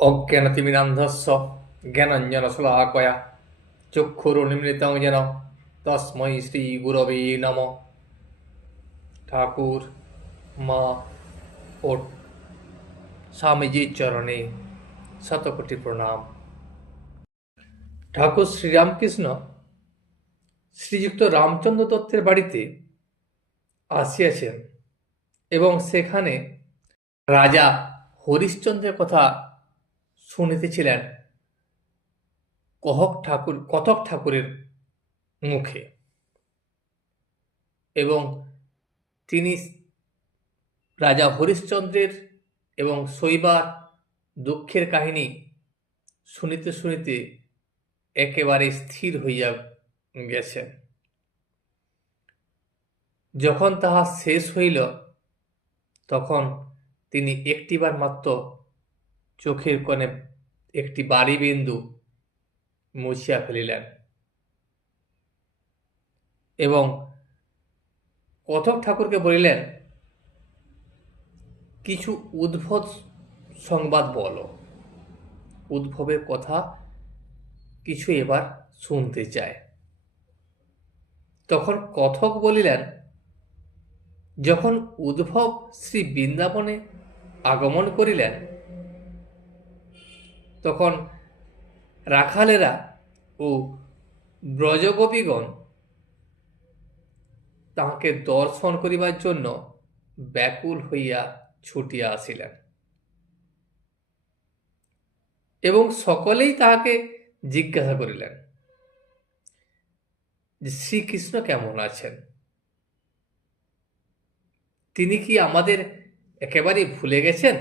অজ্ঞানতিমিরান্ধস্য জ্ঞানাঞ্জনশলাকয়া চক্ষুরুন্মিলিतं যেন তস্मै শ্রীগুরবে নমঃ। ঠাকুর, মা ও স্বামীজির চরণে শতকোটি প্রণাম। ঠাকুর শ্রীরামকৃষ্ণ শ্রীযুক্ত রামচন্দ্র দত্তের বাড়িতে আসিয়াছেন এবং সেখানে রাজা হরিশ্চন্দ্রের কথা শুনিতেছিলেন কতক ঠাকুরের মুখে, এবং তিনি রাজা হরিশ্চন্দ্রের এবং শৈবার দুঃখের কাহিনী শুনিতে শুনিতে একেবারে স্থির হইয়া গেছেন। যখন তাহা শেষ হইল তখন তিনি একটিবার মাত্র চোখের কোণে একটি বাড়ি বিন্দু মুছিয়া ফেলিলেন এবং কথক ঠাকুরকে বলিলেন, কিছু উদ্ভব সংবাদ বলো, উদ্ভবের কথা কিছু এবার শুনতে চায়। তখন কথক বলিলেন, যখন উদ্ভব শ্রী বৃন্দাবনে আগমন করিলেন তখন রাখালেরা ও ব্রজগোপীগণ তাহাকে দর্শন করিবার জন্য ব্যাকুল হইয়া ছুটিয়া আসিলেন এবং সকলেই তাহাকে জিজ্ঞাসা করিলেন যে শ্রীকৃষ্ণ কেমন আছেন, তিনি কি আমাদের একেবারে ভুলে গেছেন,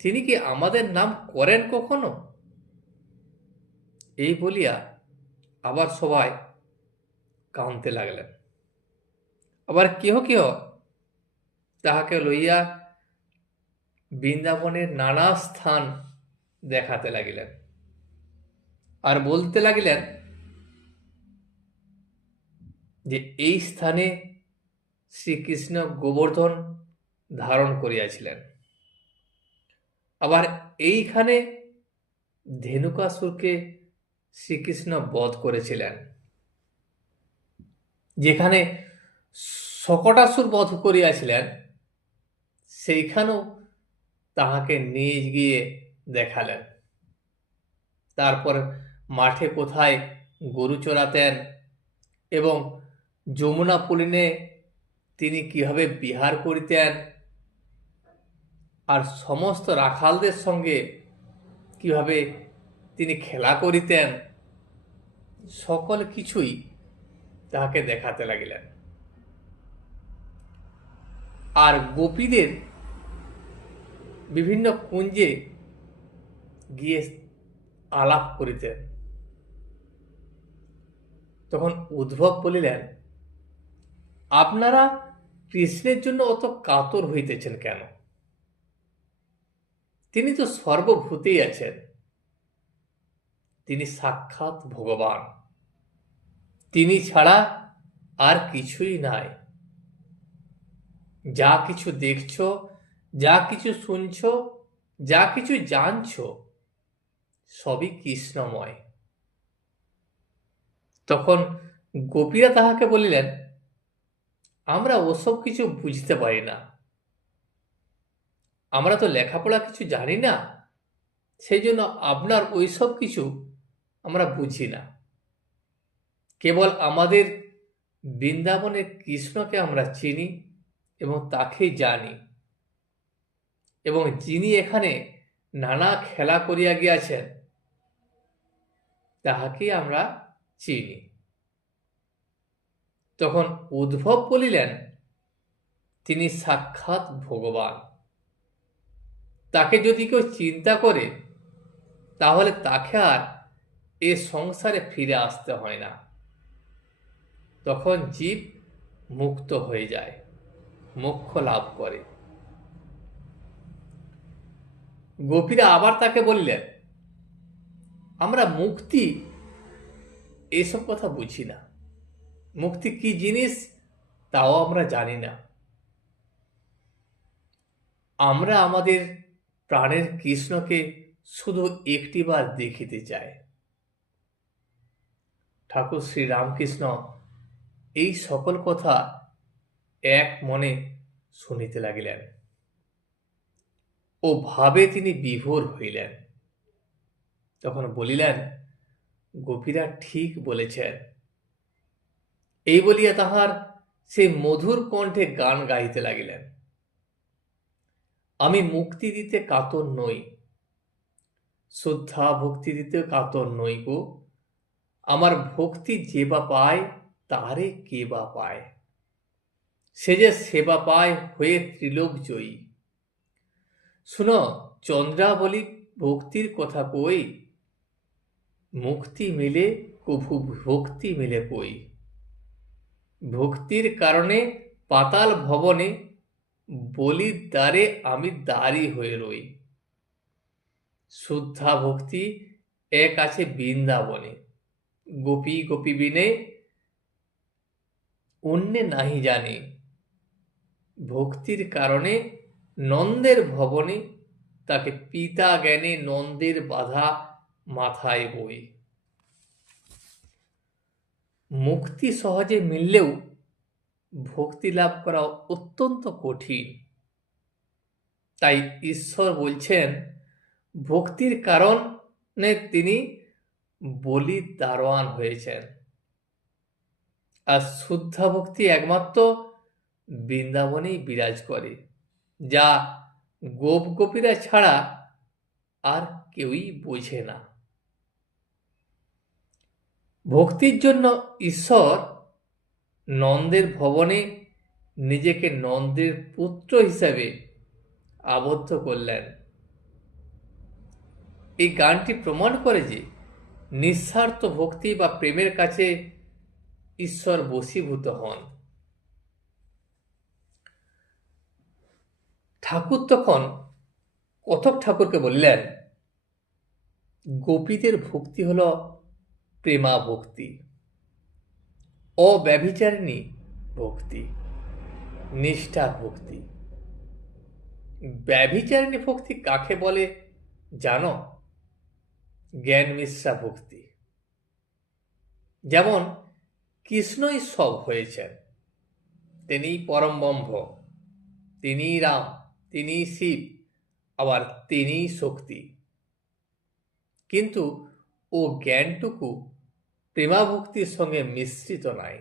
তিনি কি আমাদের নাম করেন কখনো? এই বলিয়া আবার সবাই কাঁদতে লাগলেন। আবার কেহ কেহ তাহাকে লইয়া বৃন্দাবনের নানা স্থান দেখাতে লাগিলেন আর বলতে লাগিলেন যে এই স্থানে শ্রীকৃষ্ণ গোবর্ধন ধারণ করিয়াছিলেন, আবার এইখানে ধেনুকাসুরকে শ্রীকৃষ্ণ বধ করেছিলেন, যেখানে শকটাসুর বধ করিয়াছিলেন সেইখানেও তাহাকে নিয়ে গিয়ে দেখালেন। তারপর মাঠে কোথায় গরু চড়াতেন এবং যমুনা পুলিনে তিনি কিভাবে বিহার করিতেন আর সমস্ত রাখালদের সঙ্গে কিভাবে তিনি খেলা করিতেন, সকল কিছুই তাহাকে দেখাতে লাগিলেন। আর গোপীদের বিভিন্ন কুঞ্জে গিয়ে আলাপ করিতেন। তখন উদ্ভব বলিলেন, আপনারা কৃষ্ণের জন্য অত কাতর হইতেছেন কেন? তিনি তো সর্বভূতেই আছেন, তিনি সাক্ষাৎ ভগবান, তিনি ছাড়া আর কিছুই নাই। যা কিছু দেখছো, যা কিছু শুনছো, যা কিছু জানছো, সবই কৃষ্ণময়। তখন গোপীরা তাহাকে বলিলেন, আমরা ওসব কিছু বুঝতে পারি না, আমরা তো লেখাপড়া কিছু জানি না, সেই জন্য আপনার ওইসব কিছু আমরা বুঝি না। কেবল আমাদের বৃন্দাবনের কৃষ্ণকে আমরা চিনি এবং তাকেই জানি, এবং যিনি এখানে নানা খেলা করিয়া গিয়াছেন তাহাকেই আমরা চিনি। তখন উদ্ভব বলিলেন, তিনি সাক্ষাৎ ভগবান, তাকে যদি কেউ চিন্তা করে তাহলে তাকে আর এ সংসারে ফিরে আসতে হয় না, তখন জীব মুক্ত হয়ে যায়, মোক্ষ লাভ করে। গোপীরা আবার তাকে বললেন, আমরা মুক্তি এসব কথা বুঝি না, মুক্তি কি জিনিস তাও আমরা জানি না। আমরা আমাদের প্রাণের কৃষ্ণকে শুধু একটিবার দেখিতে চায়। ঠাকুর শ্রী রামকৃষ্ণ এই সকল কথা এক মনে শুনিতে লাগিলেন ও ভাবে তিনি বিভোর হইলেন। তখন বলিলেন, গোপীরা ঠিক বলেছেন। এই বলিয়া তাহার সেই মধুর কণ্ঠে গান গাইতে লাগিলেন। আমি মুক্তি দিতে কাতর নই, শ্রদ্ধা ভক্তি দিতে কাতর নই গো। আমার ভক্তি যে বা পায় তারে কে বা পায়। সে যে সেবা পায় হয়ে ত্রিলোক জয়ী। শুনো চন্দ্রাবলী ভক্তির কথা কই, মুক্তি মিলে কভু ভক্তি মিলে কই। ভক্তির কারণে পাতাল ভবনে বলির দ্বারে আমি দাঁড়ি হয়ে রই। শুদ্ধা ভক্তি এক আছে বৃন্দাবনে, গোপী গোপী বিনে অন্যে নাহি জানে। ভক্তির কারণে নন্দের ভবনে তাকে পিতা জ্ঞানে নন্দের বাধা মাথায় বই। মুক্তি সহজে মিললেও ভক্তি লাভ করা অত্যন্ত কঠিন। তাই ঈশ্বর বলছেন, ভক্তির কারণে তিনি বলির দারোয়ান হয়েছেন। আর শুদ্ধা ভক্তি একমাত্র বৃন্দাবনেই বিরাজ করে, যা গোপ গোপীরা ছাড়া আর কেউই বোঝে না। ভক্তির জন্য ঈশ্বর নন্দের ভবনে নিজেকে নন্দের পুত্র হিসাবে আবদ্ধ করলেন। এই গানটি প্রমাণ করে যে নিঃস্বার্থ ভক্তি বা প্রেমের কাছে ঈশ্বর বশীভূত হন। ঠাকুর তখন কথক ঠাকুরকে বললেন, গোপীদের ভক্তি হল প্রেমা ভক্তি, অব্যভিচারিণী ভক্তি, নিষ্ঠা ভক্তি। ব্যভিচারিণী ভক্তি কাকে বলে জানো? জ্ঞান মিশ্রা ভক্তি। যেমন কৃষ্ণই সব হয়েছেন, তিনিই পরম ব্রহ্ম, তিনিই রাম, তিনিই শিব, আবার তিনিই শক্তি। কিন্তু ও জ্ঞানটুকু প্রেমাভক্তির সঙ্গে মিশ্রিত নাই।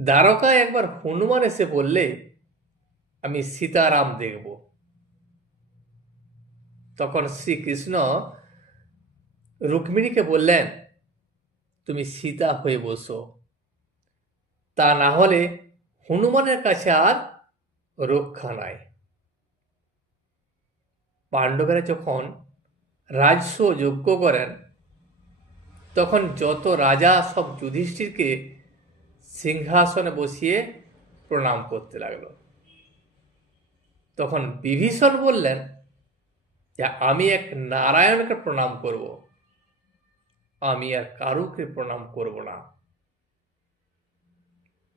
দ্বারকায় একবার হনুমান এসে বললে, আমি সীতারাম দেখব। তখন শ্রীকৃষ্ণ রুক্মিণীকে বললেন, তুমি সীতা হয়ে বসো, তা না হলে হনুমানের কাছে আর রক্ষা নাই। পাণ্ডবেরা যখন রাজস্ব যজ্ঞ করেন, তখন যত রাজা সব যুধিষ্ঠিরকে সিংহাসনে বসিয়ে প্রণাম করতে লাগলো। তখন বিভীষণ বললেন যে আমি এক নারায়ণকে প্রণাম করব, আমি আর কারুকে প্রণাম করব না।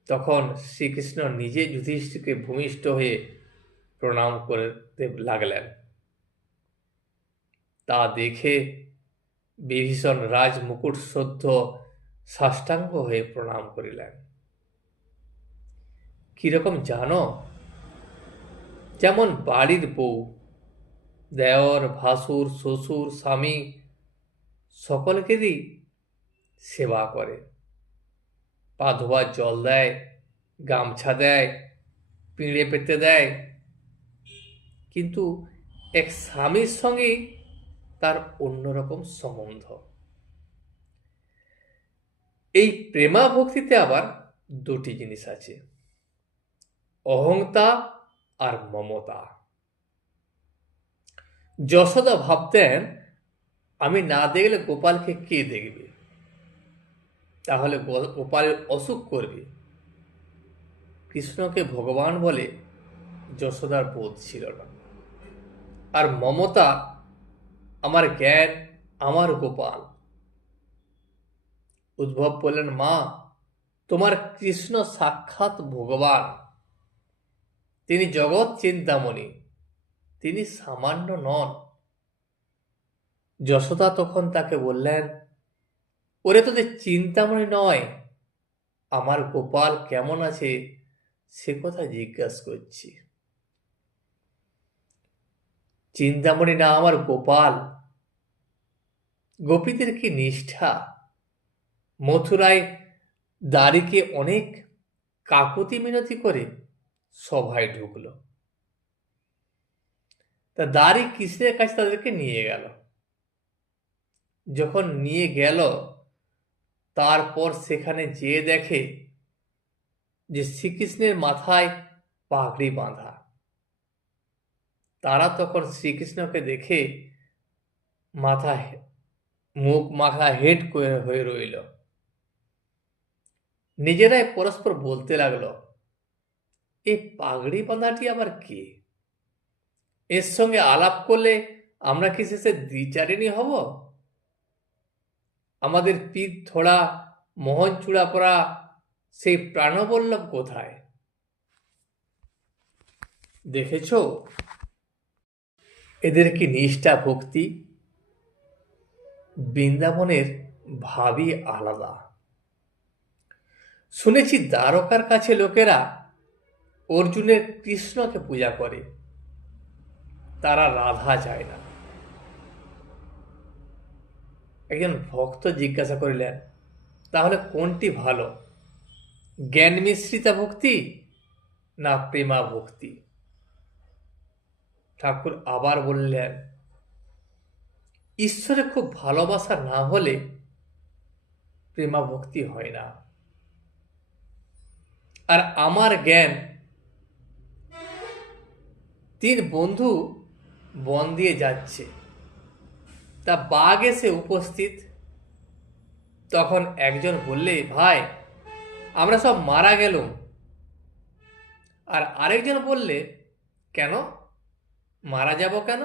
তখন শ্রীকৃষ্ণ নিজে যুধিষ্ঠিরকে ভূমিষ্ঠ হয়ে প্রণাম করতে লাগলেন। তা দেখে বিভীষণ রাজ মুকুট সদ্য সাষ্টাঙ্গ হয়ে প্রণাম করিলেন। কিরকম জানো? যেমন বাড়ির বউ দেওর, ভাসুর, শ্বশুর, স্বামী সকলকেরই সেবা করে, পা ধোয়ার জল দেয়, গামছা দেয়, পিঁড়ে পেতে দেয়। কিন্তু এক স্বামীর সঙ্গেই তার অন্যরকম সম্বন্ধ। এই প্রেমা ভক্তিতে আবার দুটি জিনিস আছে, অহংতা আর মমতা। যশোদা ভাবতেন, আমি না দেখলে গোপালকে কে দেখবে, তাহলে গোপালের অসুখ করবে। কৃষ্ণকে ভগবান বলে যশোদার বোধ ছিল না। আর মমতা, আমার জ্ঞান, আমার গোপাল। উদ্ভব বললেন, মা তোমার কৃষ্ণ সাক্ষাৎ ভগবান, তিনি জগৎ চিন্তামণি, তিনি সামান্য নন। যশোদা তখন তাকে বললেন, ওরে তোদের চিন্তামণি নয়, আমার গোপাল কেমন আছে সে কথা জিজ্ঞাসা করছি। চিন্তামণি না আমার গোপাল। গোপীদের কি নিষ্ঠা! মথুরায় দাড়িকে অনেক কাকুতি মিনতি করে সভায় ঢুকল। তা দাড়ি কৃষ্ণের কাছে তাদেরকে নিয়ে গেল। যখন নিয়ে গেল, তারপর সেখানে যেয়ে দেখে যে শ্রীকৃষ্ণের মাথায় পাগড়ি বাঁধা। তারা তখন শ্রীকৃষ্ণকে দেখে মুখ মাথা হেট করে হয়ে রইল। নিজেরাই পরস্পর বলতে লাগলো, এই পাগড়ি বাঁধাটি আবার কে? এর সঙ্গে আলাপ করলে আমরা কি শেষে দ্বিচারিণী হব? আমাদের পিঠ থোড়া মোহন চূড়া পরা সেই প্রাণবল্লভ কোথায়? দেখেছ এদের কি নিষ্ঠা ভক্তি! বৃন্দাবনের ভাবই আলাদা। শুনেছি দ্বারকার কাছে লোকেরা অর্জুনের কৃষ্ণকে পূজা করে, তারা রাধা চায় না। একজন ভক্ত জিজ্ঞাসা করিলেন, তাহলে কোনটি ভালো, জ্ঞান মিশ্রিতা ভক্তি না প্রেমা ভক্তি? ঠাকুর আবার বললেন, ঈশ্বরে খুব ভালোবাসা না হলে প্রেমা ভক্তি হয় না। আর আমার জ্ঞান, 3 বন্ধু বন দিয়ে যাচ্ছে, তা বাঘ এসে উপস্থিত। তখন একজন বললে, ভাই আমরা সব মারা গেলুম। আর আরেকজন বললে, কেন মারা যাব কেন?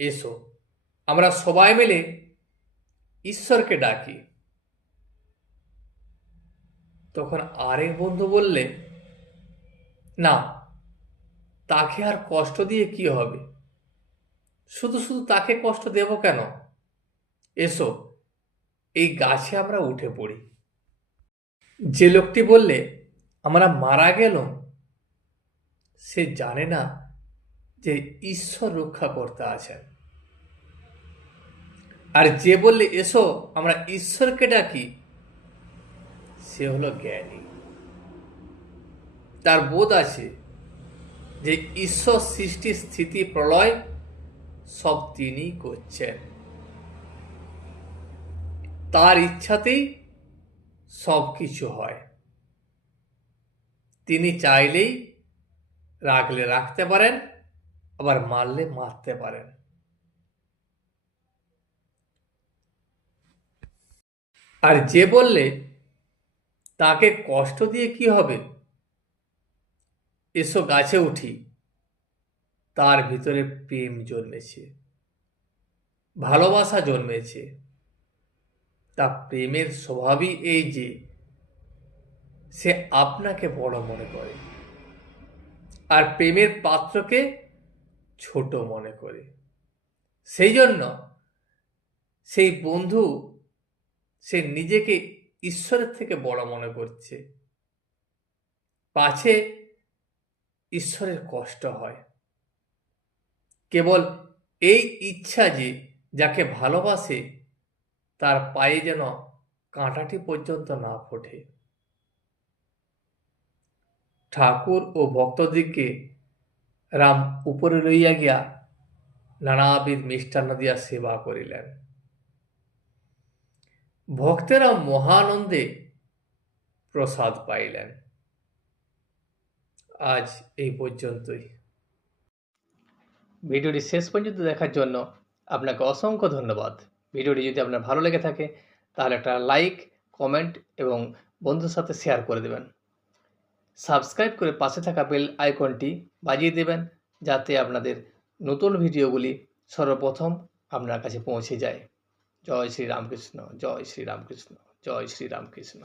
এসো আমরা সবাই মিলে ঈশ্বরকে ডাকি। তখন আরেক বন্ধু বললে, না, তাকে আর কষ্ট দিয়ে কি হবে, শুধু শুধু তাকে কষ্ট দেব কেন? এসো এই গাছে আমরা উঠে পড়ি। যে লোকটি বললে আমরা মারা গেলাম, সে জানে না যে ঈশ্বর রক্ষা করতে আছেন। আর যে বললে এসো আমরা ঈশ্বরকে ডাকি, সে হলো জ্ঞানী। তার বোধ আছে যে ঈশ্বর সৃষ্টি স্থিতি প্রলয় সব তিনি করছেন, তার ইচ্ছাতেই সব কিছু হয়। তিনি চাইলেই রাখলে রাখতে পারেন, আবার মারলে মারতে পারেন। আর যে বললে তাকে কষ্ট দিয়ে কি হবে, এসো গাছে উঠি, তার ভিতরে প্রেম জন্মেছে, ভালোবাসা জন্মেছে। তা প্রেমের স্বভাবই এই যে সে আপনাকে বড় মনে করে আর প্রেমের পাত্রকে ছোট মনে করে। সেই জন্য সেই বন্ধু সে নিজেকে ঈশ্বরের থেকে বড় মনে করছে, পাছে ঈশ্বরের কষ্ট হয়। কেবল এই ইচ্ছা যে যাকে ভালোবাসে তার পায়ে যেন কাঁটাটি পর্যন্ত না ফোটে। ঠাকুর ও ভক্তদিগকে রাম উপরে লইয়া গিয়া নানাবিধ মিষ্টান্ন দিয়া সেবা করিলেন। ভক্তেরা মহানন্দে প্রসাদ পাইলেন। আজ এই পর্যন্তই। ভিডিওটি শেষ পর্যন্ত দেখার জন্য আপনাকে অসংখ্য ধন্যবাদ। ভিডিওটি যদি আপনার ভালো লেগে থাকে তাহলে একটা লাইক, কমেন্ট এবং বন্ধুর সাথে শেয়ার করে দেবেন। সাবস্ক্রাইব করে পাশে থাকা বেল আইকনটি বাজিয়ে দেবেন, যাতে আপনাদের নতুন ভিডিওগুলি সর্বপ্রথম আপনার কাছে পৌঁছে যায়। জয় শ্রী রামকৃষ্ণ, জয় শ্রী রামকৃষ্ণ, জয় শ্রী রামকৃষ্ণ।